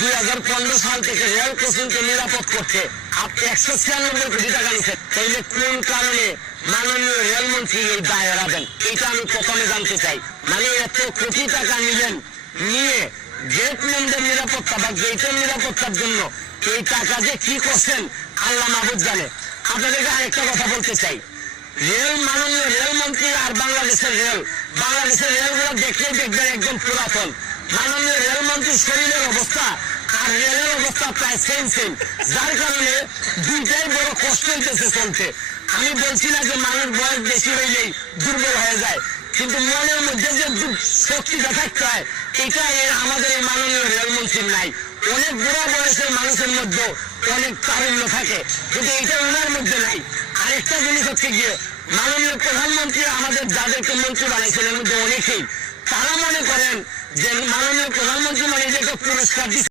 2015 সাল থেকে রেল ক্রসিংকে নিরাপদ করতে 196 কোটি টাকা নিচ্ছেন, তাইলে কোন কারণে মাননীয় রেলমন্ত্রী এই দায় এড়াবেন? এটা আমি প্রথমে জানতে চাই। মানে এত কোটি টাকা নিলেন, নিয়ে গেটম্যানদের নিরাপত্তা বা গেটের নিরাপত্তার জন্য এই টাকা যে কি করছেন আল্লাহ মাহবুব জানে। আপনাদেরকে আরেকটা কথা বলতে চাই, মাননীয় রেলমন্ত্রী আর বাংলাদেশের রেলগুলো দেখলেই দেখবেন একদম পুরাতন। মাননীয় রেলমন্ত্রীর শরীরের অবস্থা আর রেলের অবস্থা প্রায় সেম, যার কারণে দুইটাই বড় কষ্ট হইতেছে চলতে। আমি বলছি না যে মানুষ বয়স বেশি হইলেই দুর্বল হয়ে যায়, কিন্তু মনের মধ্যে যে শক্তিটা থাকতে হয় এটা আমাদের এই মাননীয় রেলমন্ত্রীর নাই। অনেক বুড়া বয়সের মানুষের মধ্যে অনেক তারুণ্য থাকে, কিন্তু এটা ওনার মধ্যে নাই। আরেকটা জিনিস হচ্ছে গিয়ে মাননীয় প্রধানমন্ত্রী আমাদের যাদেরকে মন্ত্রী বানাইছেন এর মধ্যে অনেকেই তারা মনে করেন যে মাননীয় প্রধানমন্ত্রী মানে এটা একটা পুরস্কার দিচ্ছে।